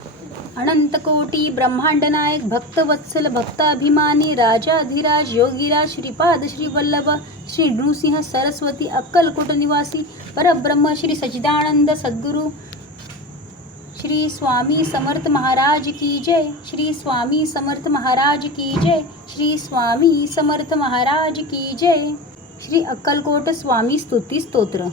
अनंत कोटी ब्रह्मांड नायक भक्तवत्सल भक्ताभिमानी राजा अधिराज योगीराज श्रीपाद श्री वल्लभ श्री नृसिंह सरस्वती अक्कलकोट निवासी परब्रह्म श्री सच्चिदानंद सद्गुरु श्री स्वामी समर्थ महाराज की जय, श्री स्वामी समर्थ महाराज की जय, श्री स्वामी समर्थ महाराज की जय. श्री अक्कलकोट स्वामी स्तुती स्तोत्र.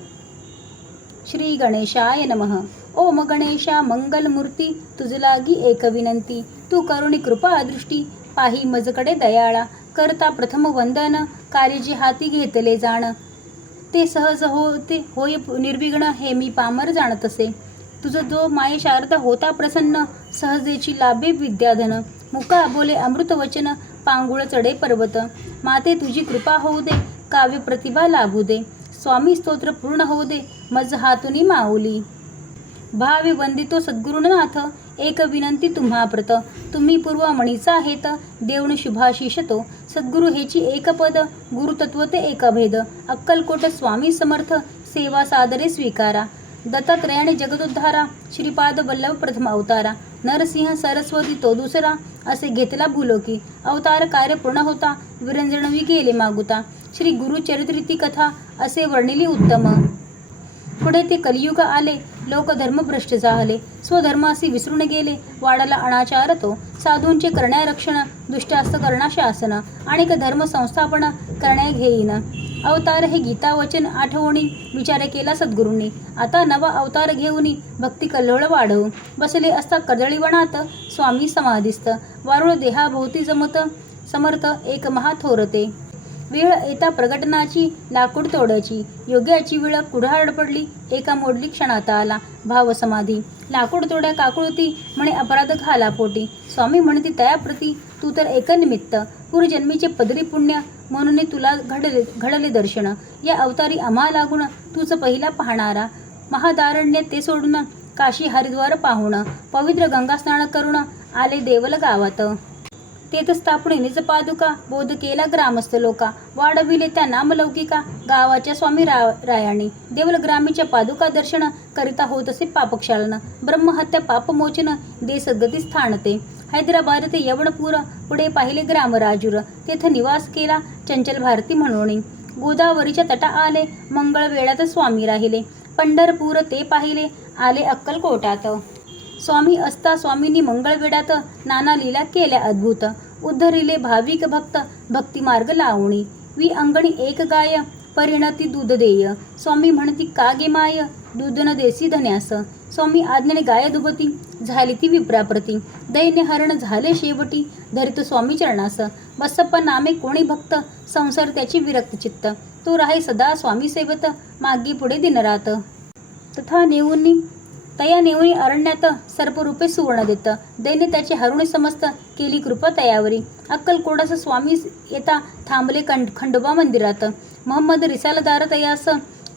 श्री गणेशाय नमः. ओम गणेशा मंगलमूर्ती, तुझलागी एक विनंती, तू करुणी कृपा दृष्टी, पाही मजकडे दयाळा, करता प्रथम वंदन, कार्य जे हाती घेतले जाण, ते सहज होते होय निर्विघ्न, हे मी पामर जाणत असे. तुझं जो माये शारदा होता प्रसन्न, सहजेची लाभे विद्याधन, मुका बोले अमृत वचन, पांगुळ चढे पर्वत, माते तुझी कृपा होऊ दे, काव्य प्रतिभा लाभू दे, स्वामी स्तोत्र पूर्ण होऊ दे, मज हातुनी माऊली. भावी वंदितो सद्गुरुनाथ, एक विनंती तुम्हा प्रत, तुम्ही पूर्वमणीचा हेत, देऊन शुभाशिष तो, सद्गुरु हेची एक पद, गुरुतत्व ते एक भेद, अक्कलकोट स्वामी समर्थ, सेवा सादरे स्वीकारा. दत्तात्रयाने जगदोद्धारा, श्रीपाद वल्लभ प्रथम अवतारा, नरसिंह सरस्वती तो दुसरा, असे घेतला भूलोकी, अवतार कार्य पूर्ण होता, विरंजनवी गेले मागुता, श्री गुरु चरित्रिती कथा, असे वर्णिली उत्तम. पुढे ते कलियुग आले, लोक धर्मभ्रष्ट झाले, स्वधर्मासी विसरून गेले, वाढला अनाचार तो, साधूंचे करण्या रक्षण, दुष्टास्त करणा शासन, अनेक धर्म संस्थापन करण्या घेईन. अवतार हे गीता वचन आठवणी, विचार केला सद्गुरूंनी, आता नवा अवतार घेऊनी, भक्ती कल्लोळ वाढवू, बसले असता कर्दळीवनात, स्वामी समाधिस्थ, वारुळ देहाभोवती जमत, समर्थ एक महाथोरते. वेळ येता प्रगटनाची, लाकूड तोड्याची, योग्याची वेळ कुऱ्हाड पडली, एका मोडली क्षणात आला भाव समाधी, लाकूड तोड्या काकुळती, म्हणे अपराध घाला पोटी, स्वामी म्हणती तयाप्रती, तू तर एक निमित्त, पूर्वजन्मीचे पदरी पुण्य, म्हणून तुला घडले दर्शन, या अवतारी आम्हा लागून, तूच पहिला पाहणारा, महादारण्य ते सोडून, काशी हरिद्वार पाहून, पवित्र गंगा स्नान करून, आले देवल गावात. तेथ स्थापणे निज पादुका, बोध केला ग्रामस्थ लोका, वाढविले त्या नामलौकिका, गावाच्या स्वामी रायाने, देवल ग्रामीच्या पादुका दर्शन, करिता होत असे पापक्षालन, ब्रह्महत्या पापमोचन, दे सद्गती स्थानते. हैदराबाद ते यवनपूर, पुढे पाहिले ग्रामराजूर, तेथ निवास केला चंचल भारती म्हणून, गोदावरीच्या तटा आले, मंगळ वेळात स्वामी राहिले, पंढरपूर ते पाहिले, आले अक्कलकोटात. स्वामी असता स्वामींनी मंगळवेढात, नाना लीला केल्या अद्भुत, उद्धरिले भाविक भक्त, भक्ती मार्ग लावणी, वि अंगणी एक गाय, परिणती दूध देय, स्वामी म्हणती का गे माय, दूध न देसी धन्यास, स्वामी आज्ञेने गाय दुभती, झाली ती विप्राप्रती, दैन्य हरण झाले शेवटी, धरित स्वामी चरणास, बसप्पा नामे कोणी भक्त, संसार त्याची विरक्त चित्त, तो राहे सदा स्वामी सेवत, मागे पुढे दिनरात. तथा तया नेऊनी अरण्यात, सर्परूपे सुवर्ण देत, दैन्य त्याचे हरुणी समस्त, केली कृपा तयावरी, अक्कलकोटास स्वामी येता थांबले खंडोबा मंदिरात, मोहम्मद रिसालदार तयास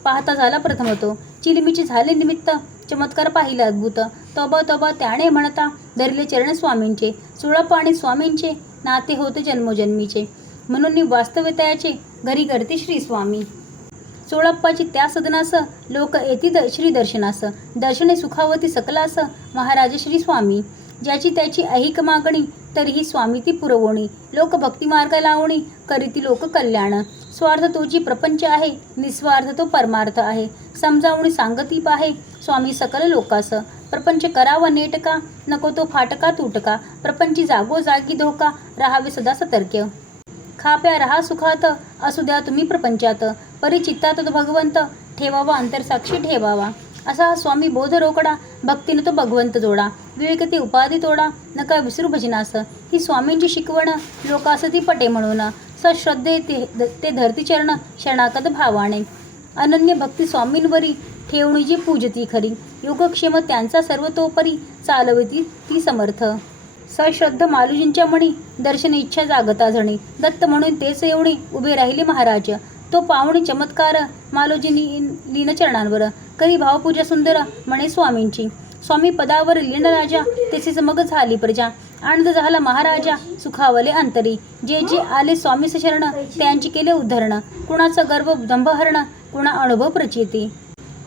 पाहता झाला प्रथम तो, चिलमीचे झाले निमित्त, चमत्कार पाहिला अद्भुत, तोबा तोबा त्याने म्हणता, धरले चरण स्वामींचे, सुळप आणि स्वामींचे, नाते होते जन्मोजन्मीचे, म्हणून वास्तव्य तयाचे, घरी करते श्री स्वामी. सोळप्पाची त्या सदनास, लोक येती श्री दर्शनास, दर्शने सुखावती सकलास, महाराज श्री स्वामी, ज्याची त्याची ऐहिक मागणी, तरीही स्वामी ती पुरवणी, लोक भक्ती मार्ग लावणी, करीती लोक कल्याण, स्वार्थ तोची प्रपंच आहे, निस्वार्थ तो परमार्थ आहे, समजावणी सांगती पाहे, स्वामी सकल लोकास, प्रपंच करावा नेटका, नको तो फाटका तुटका, प्रपंची जागोजागी धोका, राहावे सदा सतर्क, खाप्या रहा सुखात, असू द्या तुम्ही प्रपंचात, परिचित्तात तो भगवंत, ठेवावा अंतरसाक्षी ठेवावा, असा स्वामी बोध रोकडा, भक्तीने तो भगवंत जोडा, विवेकते उपाधी तोडा, नका विसरू भजनास, ही स्वामींची शिकवण, लोकास ती पटे म्हणून, सश्रद्धे ते धरती चरण, शरणागत भावाने, अनन्य भक्ती स्वामींवरी, ठेवणी जी पूजती खरी, योगक्षेम त्यांचा सर्वतोपरी, चालवती ती समर्थ. सश्रद्ध मालुजींच्या मणी, दर्शन इच्छा जागता जणी, दत्त म्हणून तेच एवढी, उभे राहिले महाराज, तो पावणी चमत्कार, मालोजींनी लीन चरणांवर, करी भावपूजा सुंदर, म्हणे स्वामींची, स्वामी पदावर लीन राजा, तेचीच मग झाली प्रजा, आनंद झाला महाराजा, सुखावले अंतरी, जे जे आले स्वामीस शरण, त्यांची केले उद्धरण, कुणाचा गर्व दंभहरण, कुणा अनुभव प्रचिती,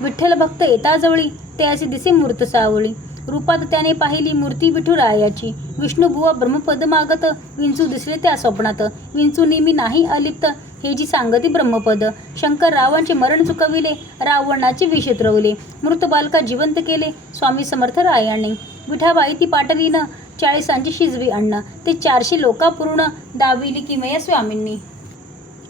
विठ्ठल भक्त येता जवळी, ते असे दिसे मूर्त सावळी, रूपात त्याने पाहिली मूर्ती विठुरायाची. विष्णुबुवा ब्रह्मपद मागत विंचू दिसले त्या स्वप्नात. विंचू नेहमी नाही अलिप्त हे जी सांगती ब्रह्मपद. शंकर रावांचे मरण चुकविले, रावणाचे विष उतरवले, मृत बालका जिवंत केले स्वामी समर्थ रायाने. विठाबाई ती पाटलीनं 40 शिजवी अन्न, ते 400 लोकापूर्ण दाविली किमया स्वामींनी.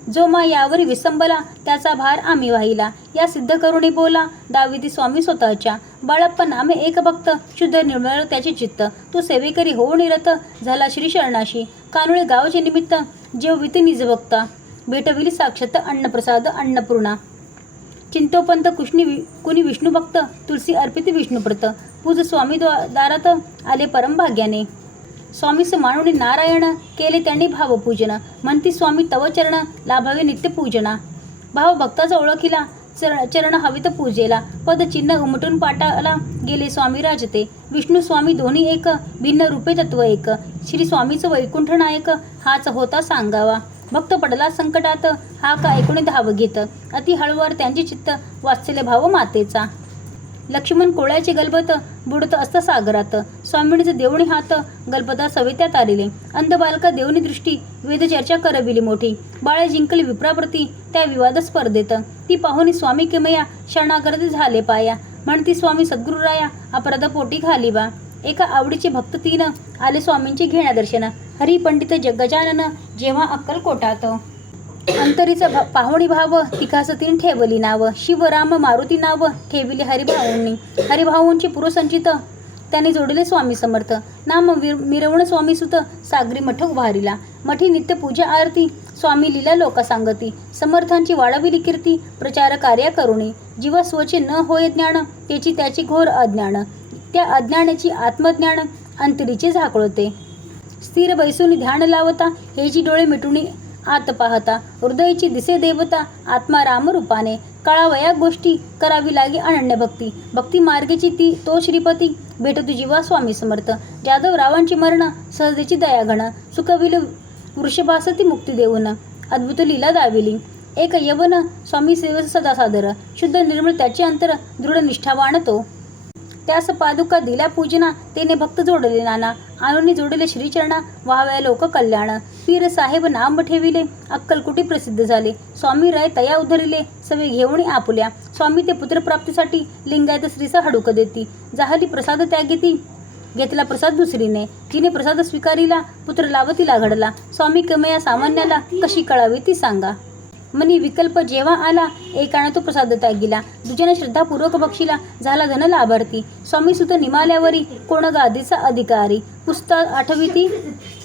जो मा यावर विसंबला त्याचा भार आम्ही वाहिला, या सिद्ध करुणी बोला दाविती स्वामी स्वतःच्या. बाळप्पा नामे एक भक्त, शुद्ध निर्मळ त्याचे चित्त, तो सेवेकरी होऊन निरत झाला श्री शरणाशी. कानुळे गावचे निमित्त जेवविती निज भक्ता, भेटविली साक्षात अन्नप्रसाद अन्नपूर्णा. चिंतोपंत कुणी विष्णू भक्त, तुलसी अर्पित विष्णुप्रत, पूज स्वामी दारात आले परम भाग्याने. स्वामीस मानुनी नारायण, केले त्यांनी भावपूजन, म्हणती स्वामी तव चरण लाभावे नित्य पूजना. भाव भक्ताचा ओळखीला, चरण हवित पूजेला, पद चिन्ह उमटून पाटाला गेले स्वामी राजते. विष्णू स्वामी दोन्ही एक, भिन्न रूपे तत्व एक, श्री स्वामीचं वैकुंठ नायक हाच होता सांगावा. भक्त पडला संकटात, हा का ऐकून धाव घेत, अति हळूवार त्यांचे चित्त, वात्सल्य भाव मातेचा. लक्ष्मण कोळ्याचे गलबत, बुडत असता सागरात, स्वामिनीचे देवणी हात, गलबता सवेत्या तारिले. अंध बालका देवणी दृष्टी, वेदचर्चा करविली मोठी, बाळे जिंकले विप्राप्रती त्या विवाद स्पर्धेत. ती पाहुणी स्वामी किमया, शरणागत झाले पाया, म्हणती स्वामी सद्गुरुराया अपराध पोटी घाली बा. एका आवडीचे भक्त तीन, आले स्वामींचे घेण्या दर्शन, हरिपंडित गजानन जेव्हा अक्कलकोटात. अंतरीचा पाहुणी भाव, तिकास तीन ठेवली नाव, शिव राम मारुती नाव ठेविले हरिभाऊंनी. हरिभाऊंचे पुरसंचित त्यांनी जोडले स्वामी समर्थ, नाम मिरवण स्वामी सुत, सागरी मठ उभारिला. मठी नित्य पूजा आरती, स्वामी लीला लोका सांगती, समर्थांची वाढविली कीर्ती, प्रचार कार्य करुणी. जीवा स्वचे न होय ज्ञान, त्याची घोर अज्ञान, त्या अज्ञानाची आत्मज्ञान अंतरीचे झाकळते. स्थिर बैसून ध्यान लावता, हे जी डोळे मिटुनी आत पाहता, हृदयाची दिसे देवता आत्मा राम रूपाने. कळावया गोष्टी, करावी लागे अनन्य भक्ती, भक्ती मार्गेची ती तो श्रीपती, भेटतो जीवा स्वामी समर्थ. जाधव रावांची मरण, सहजेची दयाघन, सुखविल वृषभासती मुक्ती देऊन, अद्भुत लीला दाविली. एक यवन स्वामी सेवस सदा सादर, शुद्ध निर्मळ त्याचे अंतर, दृढ निष्ठावान तो. त्यास पादुका दिल्या पूजना, तेने भक्त जोडले नाना, आणून जोडले श्रीचरणा, व्हाव्या लोक कल्याण. पीर साहेब नाम ठेविले, अक्कलकोटी प्रसिद्ध झाले, स्वामी राय तया उधरिले, सवे घेऊन आपुल्या. स्वामी ते पुत्रप्राप्तीसाठी लिंगायत स्त्रीचा हडूक देती, जाहली प्रसाद त्यागेती, घेतला प्रसाद दुसरीने, जिने प्रसाद स्वीकारिला, पुत्र लावतीला घडला. स्वामी कमया सामान्याला, कशी कळावी ती सांगा. मनी विकल्प जेव्हा आला, एकानं तो प्रसाद त्यागिला, दुजने श्रद्धापूर्वक बक्षिला, झाला धन लाभार्थी. स्वामी सुत निमाल्यावरी, कोण गादीचा अधिकारी, पुस्ता आठविती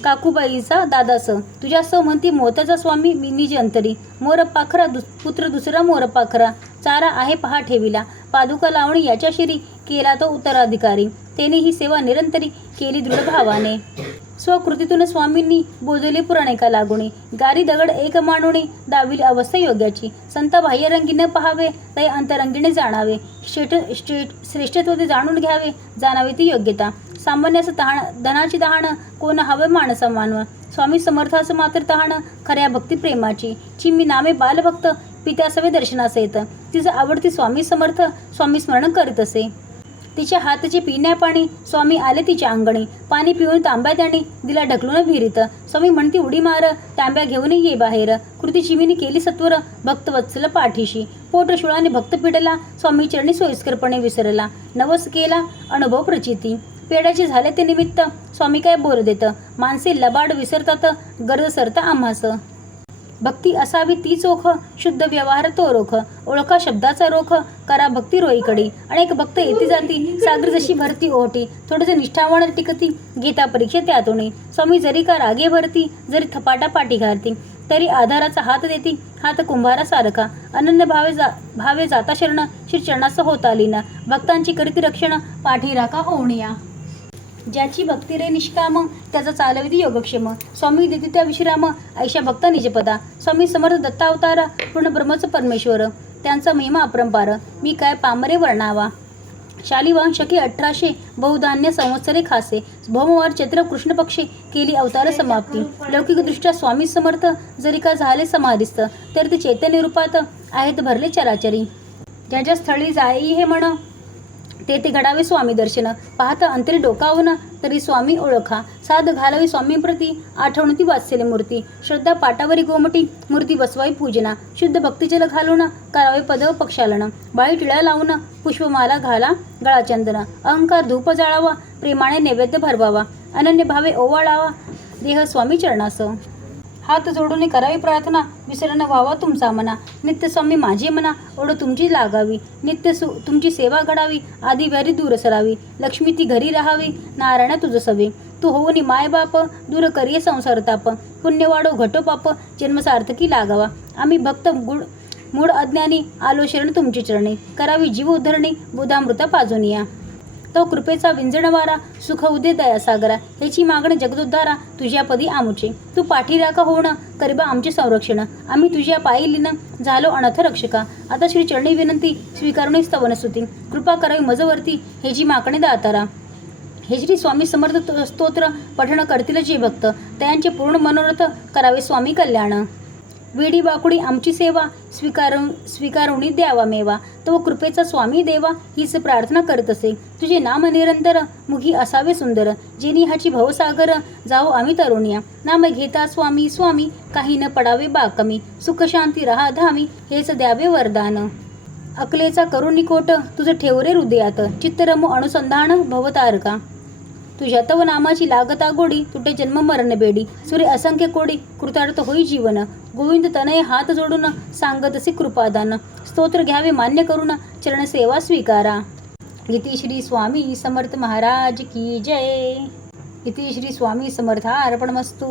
काकूबाईचा दादास, तुझ्यास म्हणती मोत्याचा स्वामी मी निज अंतरी. मोर पाखरा पुत्र दुसरा मोर पाखरा, चारा आहे पहा ठेविला, पादुका लावणी याच्या शिरी, केला तो उत्तराधिकारी. त्याने ही सेवा निरंतरी केली दृढ भावाने. स्वकृतीतून स्वामींनी बोजले पुराणिका लागुणी, गारी दगड एक मांडुणी, दाविली अवस्था योग्याची. संत बाह्यरंगी न पहावे, तै अंतरंगीने जाणावे, श्रेष्ठत्व ते जाणून घ्यावे, जाणावी ती योग्यता. सामान्यास धनाची तहान, कोण हवे माणसा मानव, स्वामी समर्थास मात्र तहान, खऱ्या भक्ती प्रेमाची. चिम्मी नामे बालभक्त, पित्यासवे दर्शनास येत, तिचं आवडती स्वामी समर्थ, स्वामी स्मरण करीत असे. तिच्या हातचे पिण्या पाणी, स्वामी आले तिच्या अंगणी, पाणी पिऊन तांब्या त्यांनी दिला ढकलून विहिरीत. स्वामी म्हणती उडी मार, तांब्या घेऊन ये बाहेर, कृती चिमीने केली सत्वर, भक्त वत्सल पाठीशी. पोट शुळाने भक्त पिडला, स्वामी चरणी सोयीस्करपणे विसरला, नवस केला अनुभव प्रचिती. पेड्याचे झाले ते निमित्त, स्वामी काय बोल देत, माणसे लबाड विसरतात, गरज सरता आम्हास. भक्ती असावी ती चोख, शुद्ध व्यवहार तो रोख, ओळखा शब्दाचा रोख, करा भक्ती रोईकडे. अनेक भक्त येती जाती, सागर जशी भरती ओहटी, थोडेसे निष्ठावान टिकती, घेता परीक्षा त्यातून. स्वामी जरी का रागे भरती, जरी थपाटा पाठी घालती, तरी आधाराचा हात देती, हात कुंभारा सारखा. अनन्य भावे जाता शरण, श्रीचरणास होता लीन, भक्तांची करीती रक्षण, पाठी राखा होऊनिया. ज्याची भक्ती रे निष्काम, त्याचा चालविती योगक्षेम, स्वामी देती त्या विश्राम, ऐशा भक्त निजपदा. स्वामी समर्थ दत्तावतार, पूर्ण ब्रह्मच परमेश्वर, त्यांचा महिमा अपरंपार, मी काय पामरे वर्णावा. शालिवाहन शके 1800, बहुधान्य संवत्सरे खासे, भौमवार चैत्र कृष्ण पक्षे, केली अवतार समाप्ती. लौकिकदृष्ट्या स्वामी समर्थ, जरी का झाले समाधिस्थ, तर ते चैतन्य रूपात आहेत भरले चराचरी. ज्याच्या स्थळी जाई हे म्हण, तेथे घडावे स्वामी दर्शन, पाहता अंतरी डोकावून तरी स्वामी ओळखा, साध घालावी स्वामीप्रती, आठवण ती वात्सल्य मूर्ती, श्रद्धा पाटावरी गोमटी, मूर्ती बसवाई पूजना, शुद्ध भक्तिजल घालून करावे पदव पक्षालन, बाई टिळा लावून पुष्पमाला घाला गळाचंदन, अहंकार धूप जाळावा, प्रेमाने नैवेद्य भरवावा, अनन्य भावे ओवाळावा देह स्वामी चरणास, हात जोडून करावी प्रार्थना, विसरण व्हावा तुमचा मना, नित्य स्वामी माझी मना, ओढ तुमची लागावी, नित्य तुमची सेवा घडावी, आधी व्यारी दूर सरावी, लक्ष्मी ती घरी राहावी, नारायण तुझ सवे, तू होऊनी माय बाप, दूर करिये संसार ताप, पुण्य वाढो घटो पाप, जन्म सार्थकी लागावा, आम्ही भक्त मूळ अज्ञानी, आलो शरण तुमची चरणी, करावी जीव उद्धरणी, बुधामृता पाजोनिया, तो कृपेचा विंजणवारा, सुख उदे दयासागरा, ह्याची मागणी जगदोद्धारा, तुझ्या पदी आमुचे, तू पाठीराखा होणं, करिबा आमचे संरक्षण, आम्ही तुझ्या पायी लीन, झालो अनाथ रक्षका, आता श्री चरणी विनंती, स्वीकारुणी स्तवनस्तुती, कृपा करावी मजवरती, ह्याची मागणी दातारा, हे श्री स्वामी समर्थ स्तोत्र पठण करतील जे भक्त, त्यांचे पूर्ण मनोरथ करावे स्वामी कल्याण, वेडी बाकुडी आमची सेवा, स्वीकारुणी द्यावा मेवा, तो कृपेचा स्वामी देवा, हीच प्रार्थना करत असे, तुझे नाम निरंतर, मुखी असावे सुंदर, जेनी हाची भवसागर, जावो आम्ही तरुणिया, नाम घेता स्वामी स्वामी, काही न पडावे बाकमी, सुख शांती रहा धामी, हेच द्यावे वरदान, अकलेचा करुणी कोट, तुझं ठेवरे हृदयात, चित्तरमो अनुसंधान भवतारका, तुझ्या तव नामाची लागता गोडी, तुटे जन्म मरण बेडी, सूर्य असंख्य कोडी, कृतार्थ होई जीवन, गोविंद तनय हात जोडून, सांगतसे कृपादान, स्तोत्र घ्यावे मान्य करून, चरण सेवा स्वीकारा, इति श्री स्वामी समर्थ महाराज की जय, इति श्री स्वामी समर्थार्पणमस्तु.